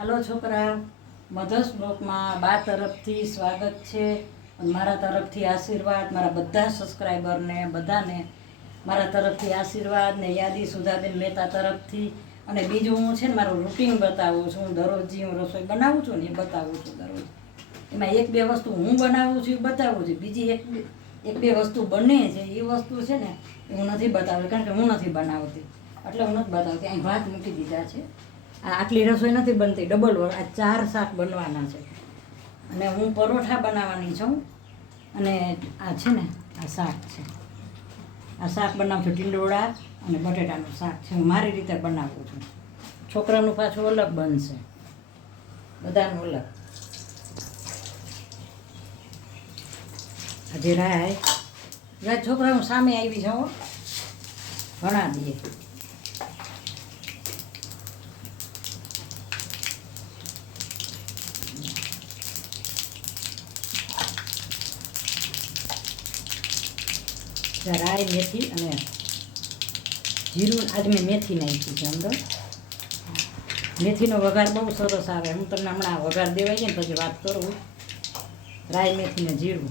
હાલો છોકરા, મધર્સ બ્લોકમાં બા તરફથી સ્વાગત છે. મારા તરફથી આશીર્વાદ, મારા બધા સબસ્ક્રાઈબરને બધાને મારા તરફથી આશીર્વાદ ને યાદી સુધાબેન મહેતા તરફથી. અને બીજું હું છે ને મારું રૂટિન બતાવું છું. દરરોજ જે હું રસોઈ બનાવું છું ને એ બતાવું છું દરરોજ. એમાં એક બે વસ્તુ હું બનાવું છું એ બતાવું છું, બીજી એક બે વસ્તુ બને છે એ વસ્તુ છે ને એ હું નથી બતાવતી, કારણ કે હું નથી બનાવતી એટલે હું નથી બતાવતી. અહીં ભાત મૂકી દીધા છે. આટલી રસોઈ નથી બનતી, ડબલ આ 4 શાક બનવાના છે. અને હું પરોઠા બનાવવાની છું. અને આ છે ને આ શાક છે, આ શાક બનાવું છું. ટીંડોળા અને બટેટાનું શાક છે. હું મારી રીતે બનાવું છું. છોકરાનું પાછું અલગ બનશે, બધાનું અલગ. હજી રાય છોકરા હું સામે આવી જાઉં ભણા દઈએ. રાઈ, મેથી અને જીરું. આજ મેં મેથી નાખી છે અંદર. મેથીનો વઘાર બહુ સરસ આવે. હું તમને હમણાં વઘાર દેવાઈ જાય ને પછી વાત કરું. રાઈ, મેથી ને જીરું.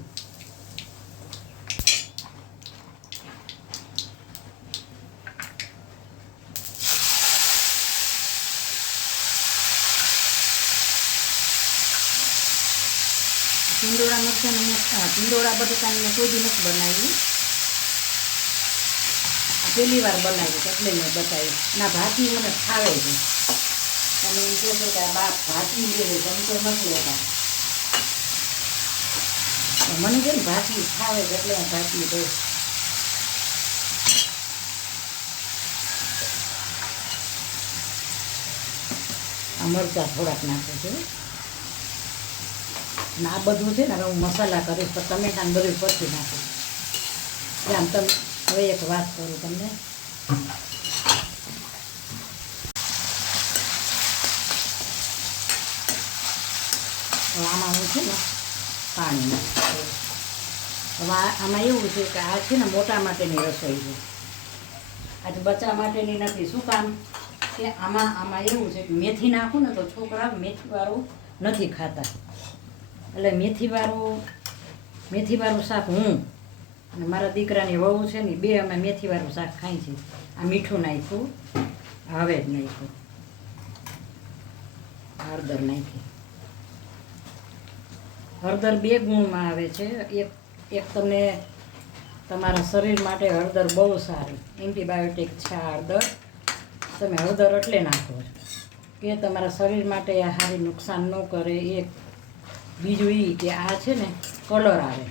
ટીંડોળા મરચાં ને ટીંડોળા બટેટાને કોઈ દી નથી બનાવી. પહેલી વાર બનાવી એટલે મેં બતાવી. ના ભાજી મને ફાવે છે. તમે એમ કહેશો કે આ બાપ ભાજી લે છે, તમે તો નથી લેતા. મને છે ને ભાજી ફાવે છે એટલે હું ભાજી દઉં. આ મરચાં થોડાક નાખું છું. અને આ બધું છે ને હવે હું મસાલા કરીશ, તો ટમેટા ને બધું પછી નાખું. આમ તમે હવે એક વાત કરું તમને. આમાં હું છે ને પાણી નાખું. હવે આમાં એવું છે કે આ છે ને મોટા માટેની રસોઈ છે, આજે બચ્ચા માટેની નથી. શું કામ કે આમાં એવું છે કે મેથી નાખું ને તો છોકરા મેથીવાળું નથી ખાતા. એટલે મેથીવાળું શાક હું અને મારા દીકરાની વહુ છે ને બે અમે મેથીવાળું શાક ખાઈ છીએ. આ મીઠું નાખ્યું, હવે જ નાખ્યું, હળદર નાખી. હળદર 2 ગુણમાં આવે છે. એક તમને તમારા શરીર માટે હળદર બહુ સારી, એન્ટીબાયોટિક છે હળદર. તમે હળદર એટલે નાખો કે તમારા શરીર માટે આ સારી નુકસાન ન કરે. એક બીજું એ કે આ છે ને કલર આવે,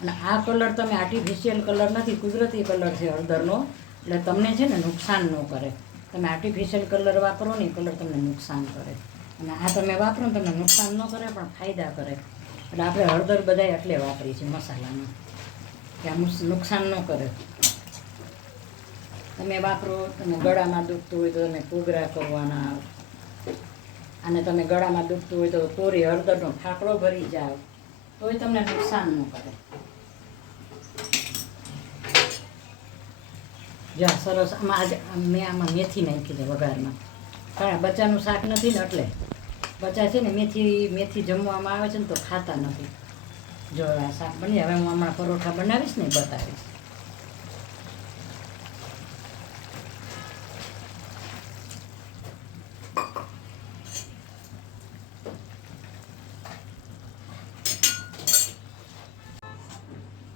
અને આ કલર તમે આર્ટિફિશિયલ કલર નથી, કુદરતી કલર છે હળદરનો. એટલે તમને છે ને નુકસાન ન કરે. તમે આર્ટિફિશિયલ કલર વાપરો ને એ કલર તમને નુકસાન કરે. અને આ તમે વાપરો ને તમને નુકસાન ન કરે પણ ફાયદા કરે. એટલે આપણે હળદર બધાય એટલે વાપરીએ છીએ મસાલામાં, કે આ નુકસાન ન કરે. તમે વાપરો, તમે ગળામાં દુખતું હોય તો તમે કોગરા કરવાના, અને તમે ગળામાં દુખતું હોય તો કોરી હળદરનો ફાકડો ભરી જાઓ તોય તમને નુકસાન ન કરે. જા સરસ. મેં આમાં મેથી નાખી છે વઘારમાં. કારણ બચ્ચાનું શાક નથી ને એટલે બચ્ચા છે ને મેથી જમવામાં આવે છે ને તો ખાતા નથી. જો આ શાક બની, હવે હું હમણાં પરોઠા બનાવીશ ને બતાવીશ.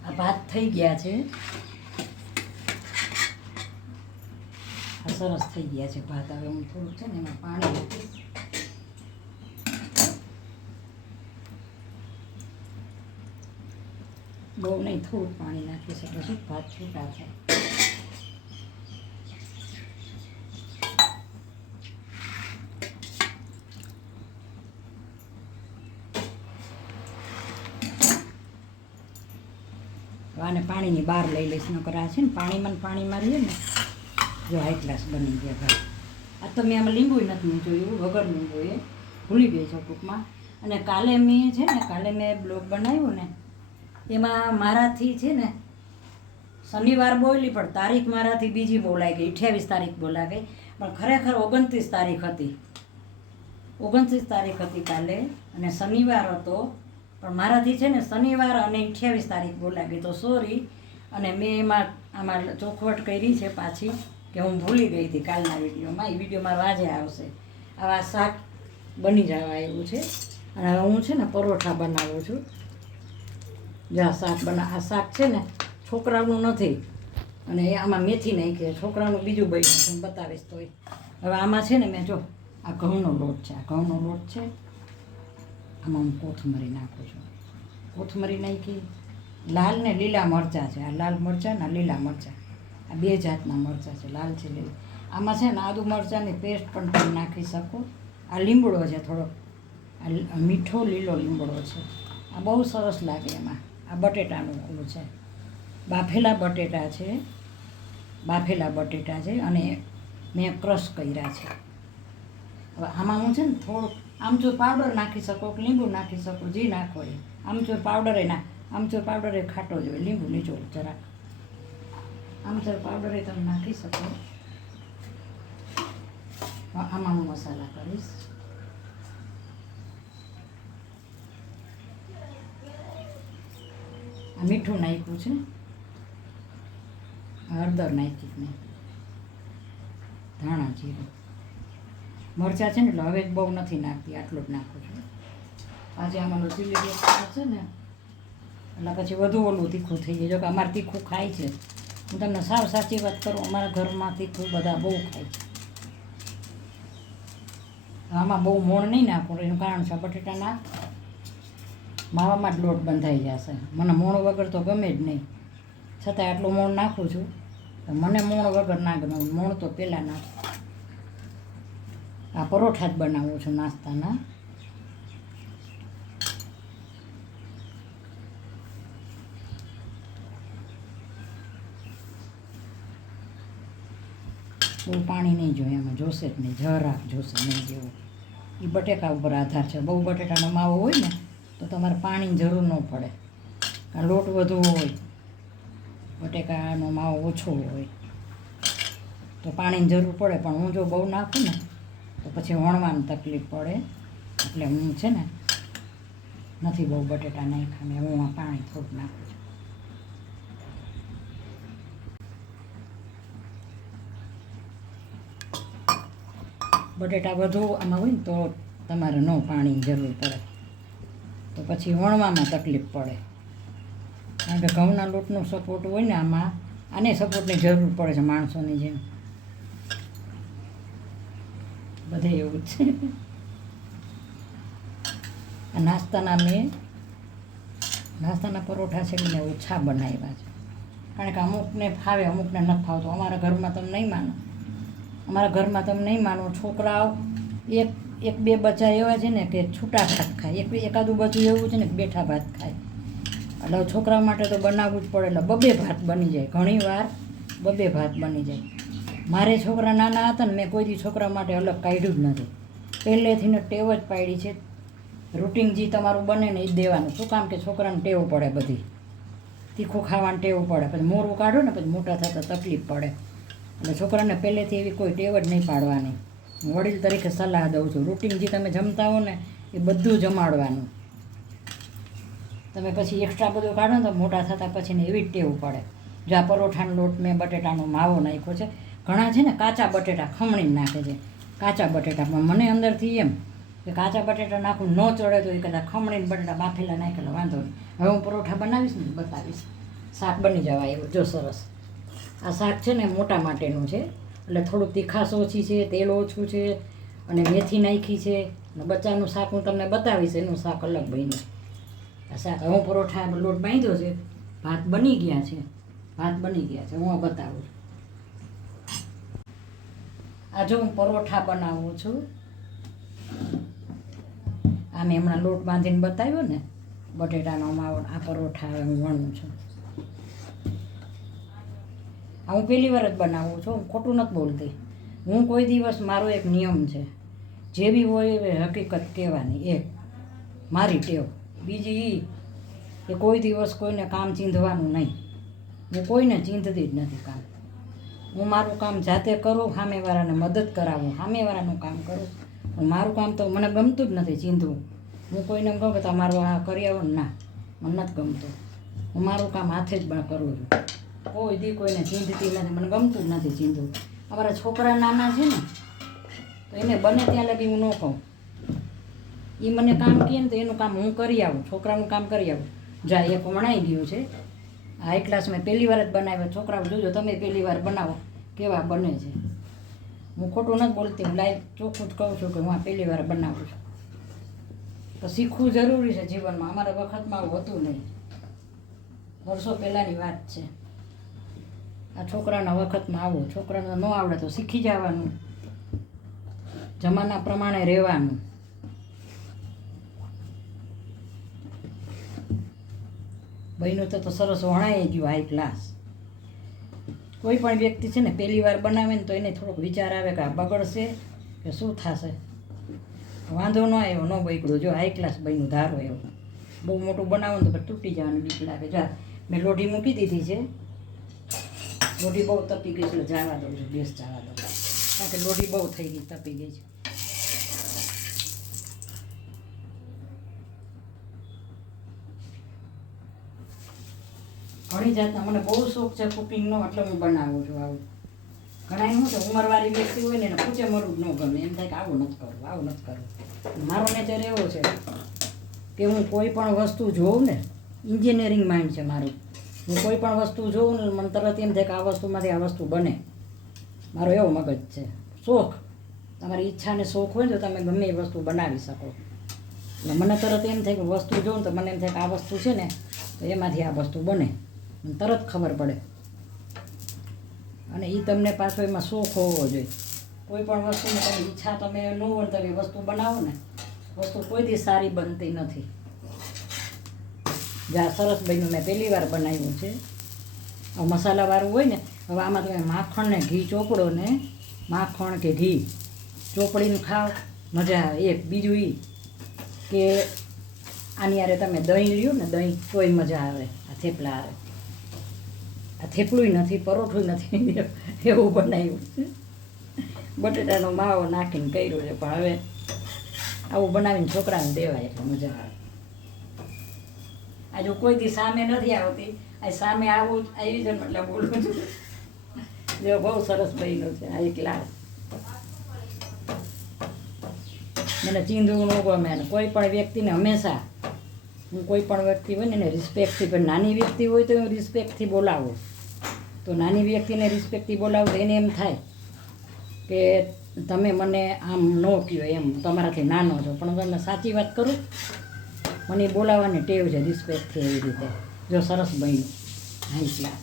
આ ભાત થઈ ગયા છે, આ સરસ થઈ ગયા છે ભાત. હવે હું થોડુંક છે ને એમાં પાણી નાખીશ. બહુ નહીં, થોડુંક પાણી નાખીશ એટલે શું ભાત છૂટા થાય. આને પાણીની બહાર લઈ લઈશ. નકર આ છે ને પાણીમાં રહીએ ને. જો હાઈ ક્લાસ બની ગયા ભાઈ. આ તો મેં આમાં લીંબુ નથી જોયું, વગર લીંબુ એ ભૂલી ગઈ છું ટૂંકમાં. અને કાલે મેં બ્લોગ બનાવ્યું ને એમાં મારાથી છે ને શનિવાર બોલી પણ તારીખ મારાથી બીજી બોલાઈ ગઈ, 28 તારીખ બોલાઈ ગઈ, પણ ખરેખર 29 તારીખ હતી. 29 તારીખ હતી કાલે અને શનિવાર હતો, પણ મારાથી છે ને શનિવાર અને 28 તારીખ બોલાવી તો સોરી. અને મેં આમાં ચોખવટ કરી છે પાછી કે હું ભૂલી ગઈ હતી કાલના વિડીયોમાં. એ વિડીયો મારો આજે આવશે. આવા શાક બની જવા આવ્યું છે અને હવે હું છે ને પરોઠા બનાવું છું. જો આ શાક છે ને છોકરાનું નથી અને આમાં મેથી નાખી, છોકરાનું બીજું બન્યું હું બતાવીશ. તોય હવે આમાં છે ને મેં જો આ ઘઉંનો લોટ છે, આમાં હું કોથમરી નાખું છું. કોથમરી નાખી, લાલ ને લીલા મરચાં છે, આ લાલ મરચાં ને લીલા મરચાં, આ બે જાતના મરચાં છે, લાલ છે લીલા. આમાં છે ને આદુ મરચાંની પેસ્ટ પણ તમે નાખી શકો. આ લીમડો છે થોડોક, આ મીઠો લીલો લીમડો છે, આ બહુ સરસ લાગે એમાં. આ બટેટાનું ઓલું છે, બાફેલા બટેટા છે અને મેં ક્રશ કર્યા છે. હવે આમાં હું છે ને થોડુંક આમચૂર પાવડર નાખી શકો, લીંબુ નાખી શકો, જે નાખો એ. આમચૂર પાવડર એ ખાટો જોઈએ, લીંબુ નીચોળ જરાક. આમચૂર પાવડર એ તમે નાખી શકો. આમાં હું મસાલા કરીશ. આ મીઠું નાખ્યું છે, હળદર નાખી મેં, ધાણા જીરું, મરચાં છે ને એટલે હવે બહુ નથી નાખતી, આટલું જ નાખું છું. આજે આમાં ચીલી ફ્લેક્સ છે ને એટલે પછી વધુ ઓલું તીખું થઈ જાય. જો કે અમારે તીખું ખાય છે, હું તમને સાવ સાચી વાત કરું, અમારા ઘરમાં તીખું બધા બહુ ખાય છે. આમાં બહુ મોણ નહીં નાખવું, એનું કારણ છે બટેટાના માવામાં જ લોટ બંધાઈ જશે. મને મોણ વગર તો ગમે જ નહીં, છતાંય આટલું મોણ નાખું છું. મને મોણ વગર ના ગમે, મોણ તો પહેલાં નાખું. આ પરોઠા જ બનાવું છું નાસ્તાના. બહુ પાણી નહીં જોઈએ એમાં, જોશે જ નહીં, જરાક જોશે નહીં જેવું. એ બટેકા ઉપર આધાર છે. બહુ બટેટાનો માવો હોય ને તો તમારે પાણીની જરૂર ન પડે, કારણ લોટ વધુ હોય, બટેકાનો માવો ઓછો હોય તો પાણીની જરૂર પડે. પણ હું જો બહુ નાખું ને તો પછી વણવાની તકલીફ પડે, એટલે હું છે ને નથી બહુ બટેટા નાખ્યા. હું આ પાણી થોડુંક નાખું છું. બટેટા વધુ આમાં હોય ને તો તમારે ન પાણીની જરૂર પડે, તો પછી વણવામાં તકલીફ પડે. કારણ કે ઘઉંના લોટનો સપોર્ટ હોય ને આમાં, આને સપોર્ટની જરૂર પડે છે માણસોની જેમ. બધે એવું જ છે. આ નાસ્તાના પરોઠા છે કે મેં ઓછા બનાવ્યા છે, કારણ કે અમુકને ફાવે, અમુકને નથી ફાવતું. અમારા ઘરમાં તમે નહીં માનો, છોકરાઓ એક બે બચ્ચા એવા છે ને કે છૂટા ભાત ખાય, એકાદું બધું એવું છે ને બેઠા ભાત ખાય. એટલે છોકરા માટે તો બનાવવું જ પડે, એટલે બબે ભાત બની જાય, ઘણીવાર બબે ભાત બની જાય. મારે છોકરા નાના હતા ને મેં કોઈ દી છોકરા માટે અલગ કાઢ્યું જ નથી. પહેલેથી ને ટેવ જ પાડી છે, રૂટિન જે તમારું બને ને એ જ દેવાનું. શું કામ કે છોકરાને ટેવ પડે, બધી તીખું ખાવાનું ટેવ પડે, પછી મોરું કાઢો ને પછી મોટા થતાં તકલીફ પડે. એટલે છોકરાને પહેલેથી એવી કોઈ ટેવ જ નહીં પાડવાની. હું વડીલ તરીકે સલાહ દઉં છું, રૂટિન જે તમે જમતા હો ને એ બધું જમાડવાનું. તમે પછી એક્સ્ટ્રા બધું કાઢો ને તો મોટા થતાં પછી ને એવી જ ટેવ પડે. જો આ પરોઠાનો લોટ મેં બટેટાનો માવો નાખ્યો છે. ઘણા છે ને કાચા બટેટા ખમણીને નાખે છે, કાચા બટેટા. પણ મને અંદરથી એમ કે કાચા બટેટા નાખું ન ચડે તો એ કદાચ ખમણીને બટેટા બાફેલા નાખેલા વાંધો નહીં. હવે હું પરોઠા બનાવીશ ને બતાવીશ. શાક બની જવા એવું જો સરસ. આ શાક છે ને મોટા માટેનું છે, એટલે થોડુંક તીખાશ ઓછી છે, તેલ ઓછું છે અને મેથી નાખી છે. અને બચ્ચાનું શાક હું તમને બતાવીશ, એનું શાક અલગ બન્યું. આ શાક હું પરોઠા લોટ બાંધ્યો છે, ભાત બની ગયા છે, હું આ બતાવું છું. આ જો હું પરોઠા બનાવું છું, આ મેં હમણાં લોટ બાંધીને બતાવ્યો ને બટેટાનો માવો. આ પરોઠા હવે હું વણું છું. આ હું પહેલી વાર જ બનાવું છું, હું ખોટું નથી બોલતી. હું કોઈ દિવસ, મારો એક નિયમ છે, જે બી હોય એ હકીકત કહેવાની, એક મારી ટેવ. બીજી એ કે કોઈ દિવસ કોઈને કામ ચીંધવાનું નહીં. હું કોઈને ચીંધતી જ નથી કામ. હું મારું કામ જાતે કરું, સામેવાળાને મદદ કરાવું, સામેવાળાનું કામ કરું, પણ મારું કામ તો મને ગમતું જ નથી ચીંધવું. હું કોઈને એમ કહું કે તમારું આ કરી આવો ને, ના મને નથી ગમતું. હું મારું કામ હાથે જ કરું છું. કોઈ દી કોઈને ચીંધતી નથી, મને ગમતું જ નથી ચીંધવું. અમારા છોકરા નાના છે ને તો એને બને ત્યાં લગી હું ન કહું. એ મને કામ કહે ને તો એનું કામ હું કરી આવું, છોકરાનું કામ કરી આવું. જા એક વણાઈ ગયું છે, હાઈ ક્લાસ મેં પહેલી વાર જ બનાવ્યો. છોકરાઓ જોજો તમે પહેલી વાર બનાવો કેવા બને છે. હું ખોટું નથી બોલતી, હું લાઈવ ચોખ્ખું જ કહું છું કે હું આ પહેલી વાર બનાવું છું. તો શીખવું જરૂરી છે જીવનમાં. અમારા વખતમાં આવું હતું નહીં, વર્ષો પહેલાંની વાત છે. આ છોકરાના વખતમાં આવું, છોકરાને ન આવડે તો શીખી જવાનું, જમાના પ્રમાણે રહેવાનું. બહેનું તો સરસ વણાઈ ગયું હાઈ ક્લાસ. કોઈ પણ વ્યક્તિ છે ને પહેલી વાર બનાવે ને તો એને થોડોક વિચાર આવે કે આ બગડશે કે શું થશે. વાંધો ન આવ્યો, ન બગડ્યું. જો હાઈ ક્લાસ બહેનું ધારો એવો. બહુ મોટું બનાવો ને તો તૂટી જવાનું બીક લાગે. જા મેં લોઢી મૂકી દીધી છે. લોઢી બહુ તપી ગઈ છે એટલે જવા દઉં છું, ગેસ જવા દઉં, કારણ કે લોઢી બહુ થઈ ગઈ, તપી ગઈ છે. ઘણી જાતના મને બહુ શોખ છે કુકિંગનો, એટલે હું બનાવું છું આવું. ઘણા શું છે ઉંમરવાળી વ્યક્તિ હોય ને એને પૂછે મરું જ ન ગમે, એમ થાય કે આવું નથી કરવું, આવું નથી કરવું. મારો નેચર એવો છે કે હું કોઈ પણ વસ્તુ જોઉં ને, એન્જિનિયરિંગ માઇન્ડ છે મારું. હું કોઈ પણ વસ્તુ જોઉં ને મને તરત એમ થાય કે આ વસ્તુમાંથી આ વસ્તુ બને. મારો એવો મગજ છે. શોખ, તમારી ઈચ્છા ને શોખ હોય ને તો તમે ગમે એ વસ્તુ બનાવી શકો. એટલે મને તરત એમ થાય કે વસ્તુ જોઉં તો મને એમ થાય કે આ વસ્તુ છે ને તો એમાંથી આ વસ્તુ બને, મને તરત ખબર પડે. અને એ તમને પાછો એમાં શોખ હોવો જોઈએ. કોઈ પણ વસ્તુની તમે ઈચ્છા તમે ન હોય તમે વસ્તુ બનાવો ને, વસ્તુ કોઈ દી સારી બનતી નથી. જ્યાં સરસ બન્યું, મેં પહેલી વાર બનાવ્યું છે. મસાલાવાળું હોય ને, હવે આમાં તમે માખણ ને ઘી ચોપડો ને, માખણ કે ઘી ચોપડીને ખાઓ મજા આવે. એક બીજું એ કે આની યારે તમે દહીં લ્યો ને, દહીં તોય મજા આવે. આ થેપલા આવે, આ થેપલું નથી, પરોઠું નથી, એવું બનાવ્યું છે. બટેટાનો માવો નાખીને કર્યું છે. પણ હવે આવું બનાવીને છોકરાને દેવાય એટલે મજા આવે. આ જો કોઈ દી સામે નથી આવતી, આ સામે આવું આવી છે એટલે બોલું છું. જો બહુ સરસ બન્યો છે આ ક્લાસ. મને ચીંધવું ન ગમે. કોઈ પણ વ્યક્તિને હંમેશા હું કોઈ પણ વ્યક્તિ હોય ને એને રિસ્પેક્ટથી, પણ નાની વ્યક્તિ હોય તો હું રિસ્પેક્ટથી બોલાવું. તો નાની વ્યક્તિને રિસ્પેક્ટથી બોલાવું તો એને એમ થાય કે તમે મને આમ ન કહો, એમ તમારાથી નાનો છો. પણ તમને સાચી વાત કરું, મને બોલાવવાની ટેવ છે રિસ્પેક્ટથી. એવી રીતે જો સરસ બન્યું હાઈ ક્લાસ.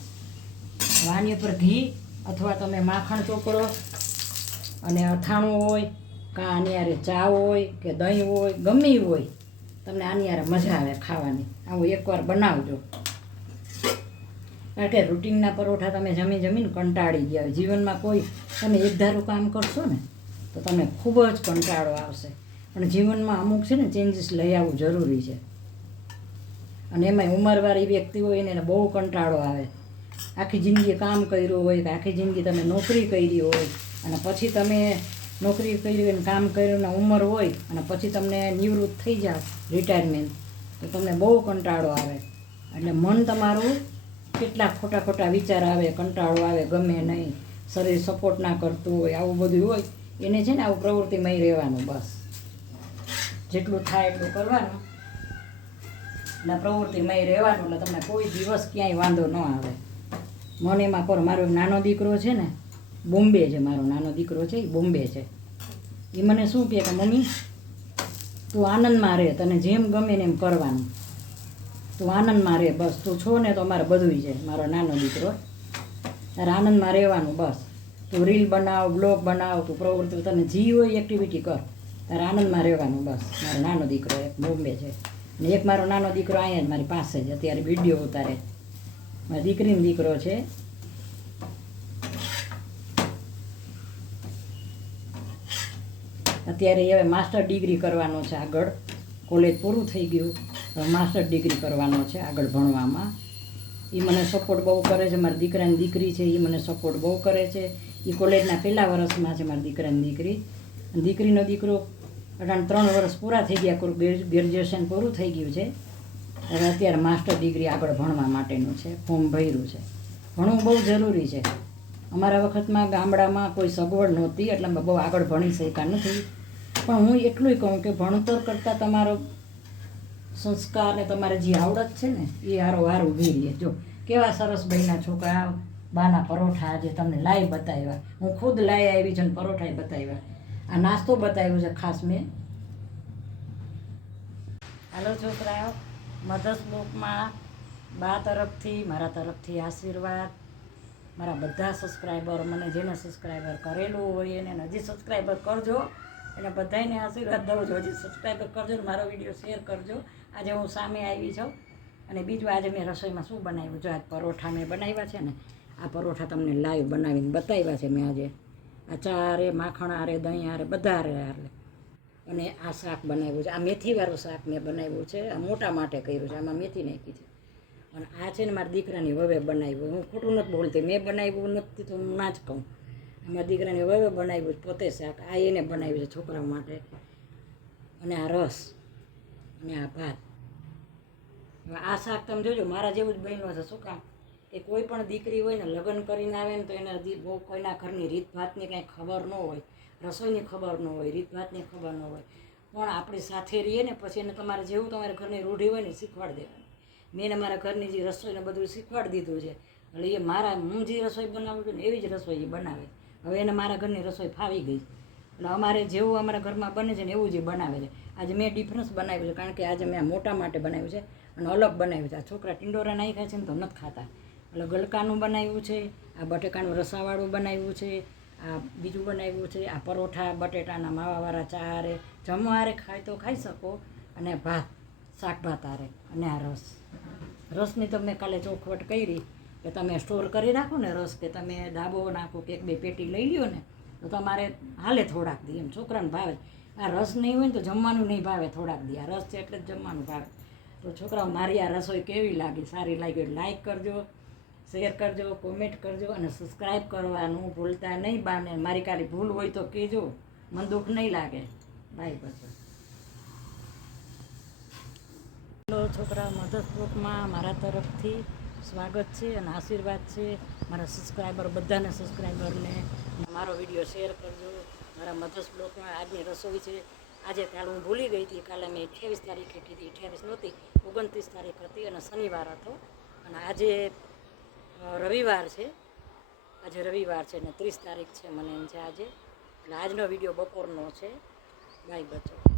આની ઉપર ઘી અથવા તમે માખણ ચોપડો અને અથાણું હોય કાં આની યારે ચા હોય કે દહીં હોય, ગમે એ હોય, તમને આની યારે મજા આવે ખાવાની. આવું એકવાર બનાવજો. કારણ કે રૂટિનના પરોઠા તમે જમી જમીને કંટાળી ગયા. જીવનમાં કોઈ તમે એક ધારું કામ કરશો ને તો તમને ખૂબ જ કંટાળો આવશે. પણ જીવનમાં અમુક છે ને ચેન્જીસ લઈ આવવું જરૂરી છે. અને એમાંય ઉંમરવાળી વ્યક્તિ હોય એને બહુ કંટાળો આવે. આખી જિંદગી કામ કર્યું હોય કે આખી જિંદગી તમે નોકરી કરી હોય અને પછી તમે નોકરી કરી હોય ને કામ કર્યું ને ઉંમર હોય અને પછી તમને નિવૃત્ત થઈ જાઓ, રિટાયરમેન્ટ, તો તમને બહુ કંટાળો આવે. એટલે મન તમારું કેટલા ખોટા ખોટા વિચાર આવે, કંટાળો આવે, ગમે નહીં, શરીર સપોર્ટ ના કરતું હોય, આવું બધું હોય. એને છે ને આવું પ્રવૃત્તિમય રહેવાનું. બસ જેટલું થાય એટલું કરવાનું એટલે પ્રવૃત્તિમય રહેવાનું. એટલે તમને કોઈ દિવસ ક્યાંય વાંધો ન આવે. મને એમાં કરો. મારો નાનો દીકરો છે ને, બોમ્બે છે, મારો નાનો દીકરો છે એ બોમ્બે છે. એ મને શું કહે કે મમ્મી તું આનંદમાં રહે, તને જેમ ગમે ને એમ કરવાનું, તું આનંદમાં રહે, બસ તું છો ને તો અમારે બધું છે. મારો નાનો દીકરો, તારે આનંદમાં રહેવાનું. બસ તું રીલ બનાવ, બ્લોગ બનાવ, તું પ્રવૃત્તિ તને જી હોય એક્ટિવિટી કર, તારે આનંદમાં રહેવાનું. બસ મારો નાનો દીકરો એક બોમ્બે છે ને એક મારો નાનો દીકરો અહીંયા જ મારી પાસે જ અત્યારે વિડીયો ઉતારે. મારી દીકરીનો દીકરો છે. અત્યારે હવે માસ્ટર ડિગ્રી કરવાનો છે આગળ. કોલેજ પૂરું થઈ ગયું, હવે માસ્ટર ડિગ્રી કરવાનો છે આગળ ભણવામાં. એ મને સપોર્ટ બહુ કરે છે. મારી દીકરાની દીકરી છે એ મને સપોર્ટ બહુ કરે છે. એ કોલેજના પહેલાં વર્ષમાં છે મારી દીકરાની દીકરી. દીકરીનો દીકરો અટાણે 3 વર્ષ પૂરા થઈ ગયા, ગ્રેજ્યુએશન પૂરું થઈ ગયું છે. હવે અત્યારે માસ્ટર ડિગ્રી આગળ ભણવા માટેનું છે, ફોર્મ ભર્યું છે. ભણવું બહુ જરૂરી છે. અમારા વખતમાં ગામડામાં કોઈ સગવડ નહોતી એટલે અમે બહુ આગળ ભણી શક્યા નથી. પણ હું એટલું કહું કે ભણતર કરતાં તમારો સંસ્કાર ને તમારે જે આવડત છે ને એ હારોહાર ઊભી રહે. જો કેવા સરસ બહેના છોકરા, બાના પરોઠા આજે તમને લાઈ બતાવ્યા. હું ખુદ લાઈ આવી છું ને પરોઠા બતાવ્યા. આ નાસ્તો બતાવ્યો છે ખાસ મેં. હાલો છોકરાઓ, મધર્સ બ્લોકમાં બા તરફથી, મારા તરફથી આશીર્વાદ. મારા બધા સબસ્ક્રાઈબર, મને જેને સબસ્ક્રાઈબર કરેલું હોય એને હજી સબસ્ક્રાઈબર કરજો. એને બધાને આશીર્વાદ દઉં છું. હજી સબસ્ક્રાઈબર કરજો ને મારો વિડીયો શેર કરજો. આજે હું સામે આવી છું. અને બીજું આજે મેં રસોઈમાં શું બનાવ્યું, જો આજ પરોઠા મેં બનાવ્યા છે ને, આ પરોઠા તમને લાઈવ બનાવીને બતાવ્યા છે મેં આજે. આ ચા હારે, માખણ હારે, દહીં હારે, બધા હારે. અને આ શાક બનાવ્યું છે. આ મેથીવાળું શાક મેં બનાવ્યું છે. આ મોટા માટે કર્યું છે, આમાં મેથી નાખી છે. અને આ છે ને મારા દીકરાની વવે બનાવ્યું. હું ખોટું નથી બોલતી, મેં બનાવ્યું નથી તો હું ના જ કહું. મારા દીકરાની વવે બનાવ્યું પોતે શાક. આ એને બનાવ્યું છે છોકરા માટે. અને આ રસ અને આ ભાત. આ શાક તમે જોજો, મારા જેવું જ બન્યું છે. શું કામ કે કોઈ પણ દીકરી હોય ને, લગ્ન કરીને આવે ને તો એને હજી બહુ કોઈના ઘરની રીત ભાતની કાંઈ ખબર ન હોય, રસોઈની ખબર ન હોય, રીત ભાતની ખબર ન હોય. પણ આપણી સાથે રહીએ ને પછી એને તમારે જેવું તમારા ઘરની રૂઢી હોય ને શીખવાડી દેવાની. મેં એને મારા ઘરની જે રસોઈને બધું શીખવાડી દીધું છે. એટલે એ મારા હું જે રસોઈ બનાવું છું ને એવી જ રસોઈ એ બનાવે. હવે એને મારા ઘરની રસોઈ ફાવી ગઈ. એટલે અમારે જેવું અમારા ઘરમાં બને છે ને એવું જ એ બનાવે છે. આજે મેં ડિફરન્સ બનાવ્યું છે, કારણ કે આજે મેં આ મોટા માટે બનાવ્યું છે અને અલગ બનાવ્યું છે. આ છોકરા ટિંડોરા નાખી ખાય છે ને તો નથી ખાતા. એટલે ગલકાનું બનાવ્યું છે, આ બટેકાનું રસાવાળું બનાવ્યું છે, આ બીજું બનાવ્યું છે, આ પરોઠા બટેટાના માવાવાળા ચા હારે જમવા હારે ખાય તો ખાઈ શકો. અને ભાત, શાક ભાત હારે. અને આ રસની તો મેં કાલે ચોખવટ કરી કે તમે સ્ટોર કરી રાખો ને રસ, કે તમે ડાબો નાખો કે 1-2 પેટી લઈ લ્યો ને તો તમારે હાલે થોડાક દી. એમ છોકરાને ભાવે. આ રસ નહીં હોય ને તો જમવાનું નહીં ભાવે થોડાક દી. આ રસ છે એટલે જ જમવાનું ભાવે. તો છોકરાઓ, મારી આ રસોઈ કેવી લાગી, સારી લાગી લાઈક કરજો, શેર કરજો, કોમેન્ટ કરજો અને સબસ્ક્રાઈબ કરવાનું ભૂલતા નહીં. બાને મારી કાલી ભૂલ હોય તો કહેજો, મને દુઃખ નહીં લાગે. બાય. પછી હેલો છોકરા, મધર્સ બ્લોકમાં મારા તરફથી સ્વાગત છે અને આશીર્વાદ છે. મારા સબસ્ક્રાઈબર, બધાને સબસ્ક્રાઈબરને મારો વિડીયો શેર કરજો. મારા મધર્સ બ્લોકમાં આજની રસોઈ છે. આજે કાલે હું ભૂલી ગઈ હતી, કાલે મેં 28 તારીખે કીધી. 28 નહોતી, 29 તારીખ હતી અને શનિવાર હતો. અને આજે રવિવાર છે. આજે રવિવાર છે ને 30 તારીખ છે, મને એમ છે આજે. એટલે આજનો વિડીયો બપોરનો છે. બાય બચ્ચો.